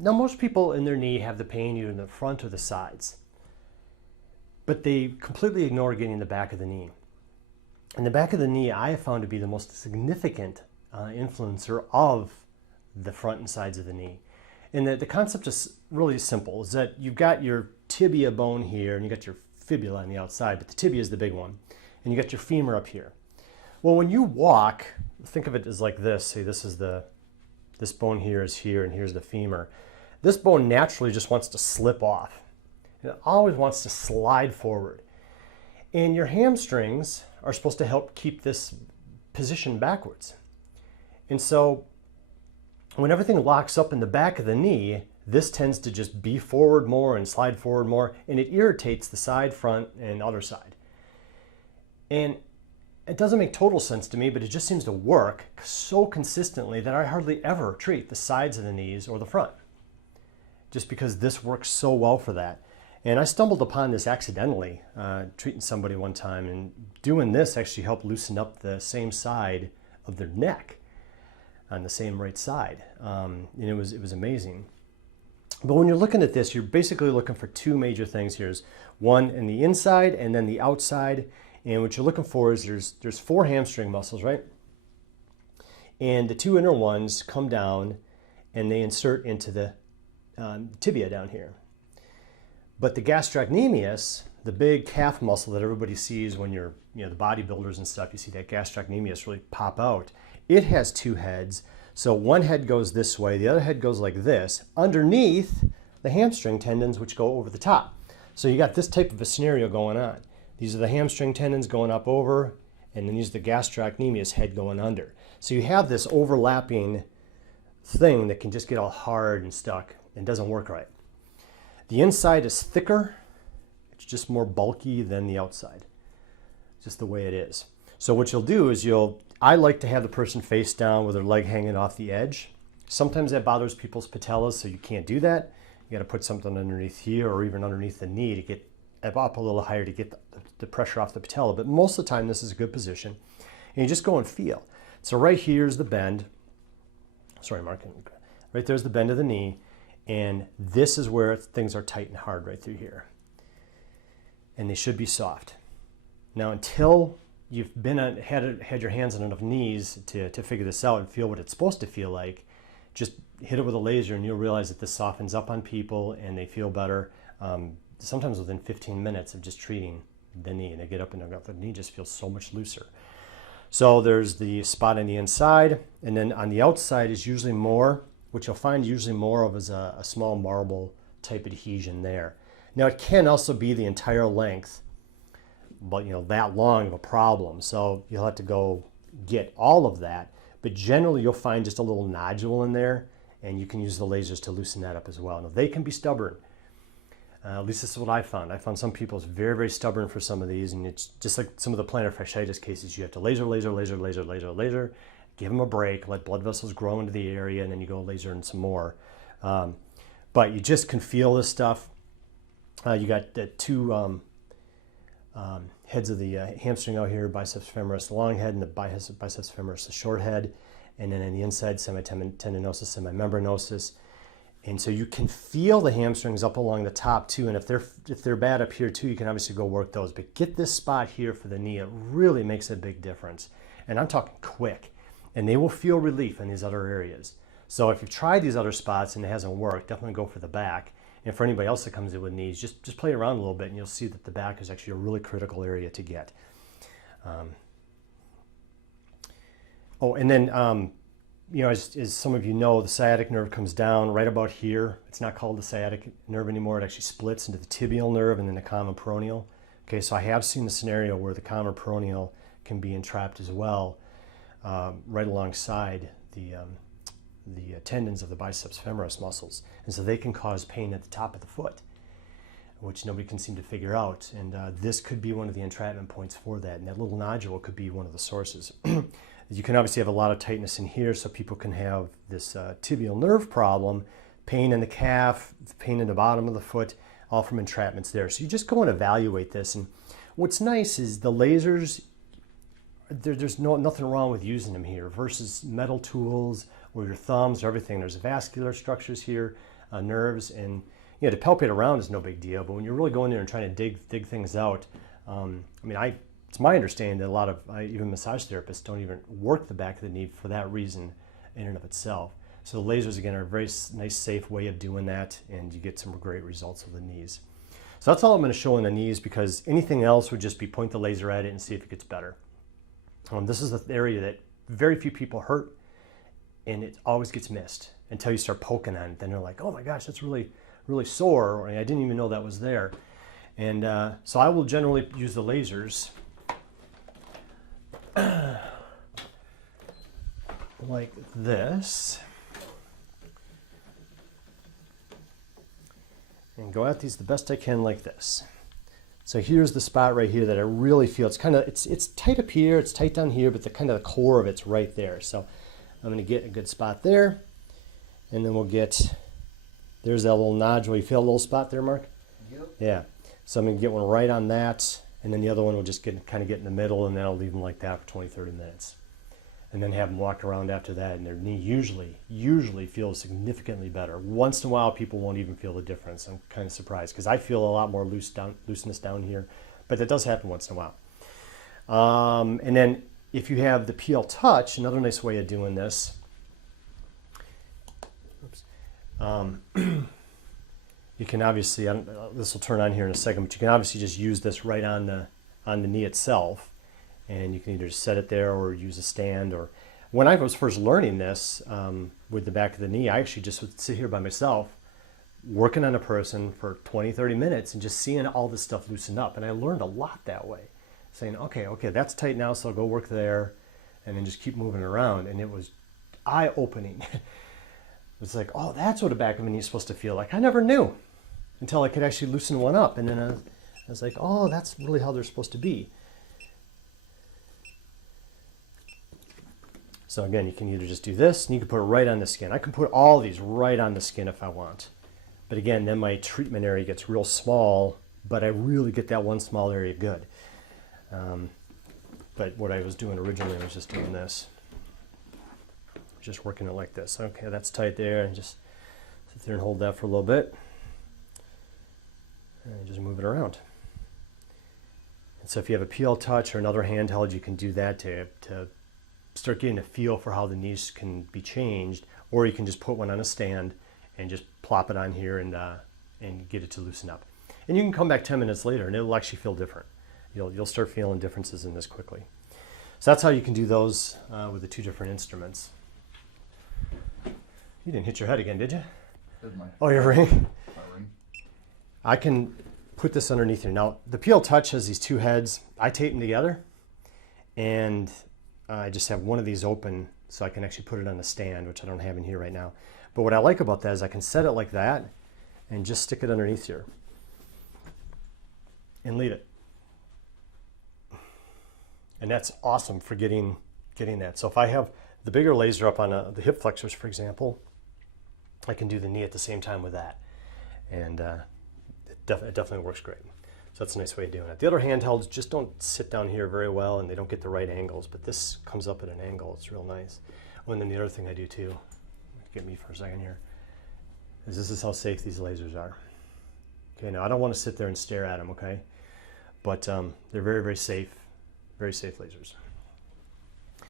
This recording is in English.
Now most people in their knee have the pain either in the front or the sides, but they completely ignore getting the back of the knee. And the back of the knee I have found to be the most significant influencer of the front and sides of the knee. And the concept is really simple, is that you've got your tibia bone here and you got your fibula on the outside, but the tibia is the big one. And you got your femur up here. Well, when you walk, think of it as like this. See, this bone here is here and here's the femur. This bone naturally just wants to slip off. It always wants to slide forward. And your hamstrings are supposed to help keep this position backwards. And so when everything locks up in the back of the knee, this tends to just be forward more and slide forward more, and it irritates the side, front, and other side. And it doesn't make total sense to me, but it just seems to work so consistently that I hardly ever treat the sides of the knees or the front, just because this works so well for that. And I stumbled upon this accidentally, treating somebody one time, and doing this actually helped loosen up the same side of their neck on the same right side. And it was amazing. But when you're looking at this, you're basically looking for two major things here. One in the inside and then the outside. And what you're looking for is there's 4 hamstring muscles, right? And the 2 inner ones come down and they insert into the tibia down here. But the gastrocnemius, the big calf muscle that everybody sees when you're, the bodybuilders and stuff, you see that gastrocnemius really pop out. It has 2 heads. So one head goes this way, the other head goes like this, underneath the hamstring tendons, which go over the top. So you got this type of a scenario going on. These are the hamstring tendons going up over, and then these are the gastrocnemius head going under. So you have this overlapping thing that can just get all hard and stuck and doesn't work right. The inside is thicker, it's just more bulky than the outside, just the way it is. So what you'll do is I like to have the person face down with their leg hanging off the edge. Sometimes that bothers people's patellas, so you can't do that. You gotta put something underneath here or even underneath the knee to get up a little higher to get the pressure off the patella. But most of the time this is a good position. And you just go and feel. So right here's the bend. Sorry, Mark. Right there's the bend of the knee. And this is where things are tight and hard right through here. And they should be soft. Now until you've had your hands on enough knees to figure this out and feel what it's supposed to feel like, just hit it with a laser and you'll realize that this softens up on people and they feel better. Sometimes within 15 minutes of just treating the knee, and they get up and the knee just feels so much looser. So there's the spot on the inside, and then on the outside is usually more, what you'll find usually more of is a small marble type adhesion there. Now it can also be the entire length, but that long of a problem. So you'll have to go get all of that, but generally you'll find just a little nodule in there, and you can use the lasers to loosen that up as well. Now they can be stubborn. At least this is what I found. I found some people is very, very stubborn for some of these, and it's just like some of the plantar fasciitis cases. You have to laser, give them a break, let blood vessels grow into the area, and then you go laser in some more. But you just can feel this stuff. You got the 2 heads of the hamstring out here, biceps femoris, the long head, and the biceps femoris, the short head, and then on the inside, semitendinosus, semimembranosus. And so you can feel the hamstrings up along the top too, and if they're bad up here too, you can obviously go work those. But get this spot here for the knee, it really makes a big difference. And I'm talking quick, and they will feel relief in these other areas. So if you've tried these other spots and it hasn't worked, definitely go for the back. And for anybody else that comes in with knees, just play around a little bit and you'll see that the back is actually a really critical area to get. As some of you know, the sciatic nerve comes down right about here. It's not called the sciatic nerve anymore. It actually splits into the tibial nerve and then the common peroneal. Okay, so I have seen the scenario where the common peroneal can be entrapped as well, right alongside the tendons of the biceps femoris muscles. And so they can cause pain at the top of the foot, which nobody can seem to figure out. And this could be one of the entrapment points for that. And that little nodule could be one of the sources. You can obviously have a lot of tightness in here, so people can have this tibial nerve problem, pain in the calf, pain in the bottom of the foot, all from entrapments there. So you just go and evaluate this. And what's nice is the lasers, there's nothing wrong with using them here versus metal tools or your thumbs or everything. There's vascular structures here. nerves. And to palpate around is no big deal, but when you're really going there and trying to dig things out, it's my understanding that a lot of even massage therapists don't even work the back of the knee for that reason in and of itself. So the lasers, again, are a very nice, safe way of doing that, and you get some great results with the knees. So that's all I'm going to show in the knees, because anything else would just be point the laser at it and see if it gets better. This is the area that very few people hurt, and it always gets missed until you start poking on it. Then they're like, oh my gosh, that's really, really sore, or I didn't even know that was there. And so I will generally use the lasers like this, and go at these the best I can like this. So here's the spot right here that I really feel. It's kind of, it's tight up here, it's tight down here, but the kind of the core of it's right there. So I'm going to get a good spot there, and then we'll get, there's that little nodule. You feel a little spot there, Mark? Yep. Yeah. So I'm going to get one right on that, and then the other one will just kind of get in the middle, and then I'll leave them like that for 20, 30 minutes. And then have them walk around after that, and their knee usually feels significantly better. Once in a while, people won't even feel the difference. I'm kind of surprised, because I feel a lot more looseness down here, but that does happen once in a while. And then if you have the PL Touch, another nice way of doing this, you can obviously, this will turn on here in a second, but you can obviously just use this right on the knee itself. And you can either set it there or use a stand. Or when I was first learning this with the back of the knee, I actually just would sit here by myself, working on a person for 20, 30 minutes and just seeing all this stuff loosen up. And I learned a lot that way, saying, okay, that's tight now, so I'll go work there, and then just keep moving around. And it was eye-opening. It's like, oh, that's what a back of a knee is supposed to feel like. I never knew until I could actually loosen one up. And then I was like, oh, that's really how they're supposed to be. So again, you can either just do this, and you can put it right on the skin. I can put all these right on the skin if I want. But again, then my treatment area gets real small, but I really get that one small area good. But what I was doing originally was just doing this. Just working it like this. Okay, that's tight there, and just sit there and hold that for a little bit. And just move it around. And so if you have a PL Touch or another handheld, you can do that to start getting a feel for how the knees can be changed, or you can just put one on a stand and just plop it on here and get it to loosen up. And you can come back 10 minutes later and it'll actually feel different. You'll start feeling differences in this quickly. So that's how you can do those with the two different instruments. You didn't hit your head again, did you? Oh, your ring? My ring. I can put this underneath here. Now, the PL Touch has these two heads. I tape them together, and I just have one of these open so I can actually put it on a stand, which I don't have in here right now. But what I like about that is I can set it like that and just stick it underneath here and leave it. And that's awesome for getting that. So if I have the bigger laser up on the hip flexors, for example, I can do the knee at the same time with that. And it definitely works great. So that's a nice way of doing it. The other handhelds just don't sit down here very well, and they don't get the right angles, but this comes up at an angle. It's real nice. Oh, and then the other thing I do too, get me for a second here, is this is how safe these lasers are. Okay, now I don't want to sit there and stare at them, okay? But they're very, very safe lasers.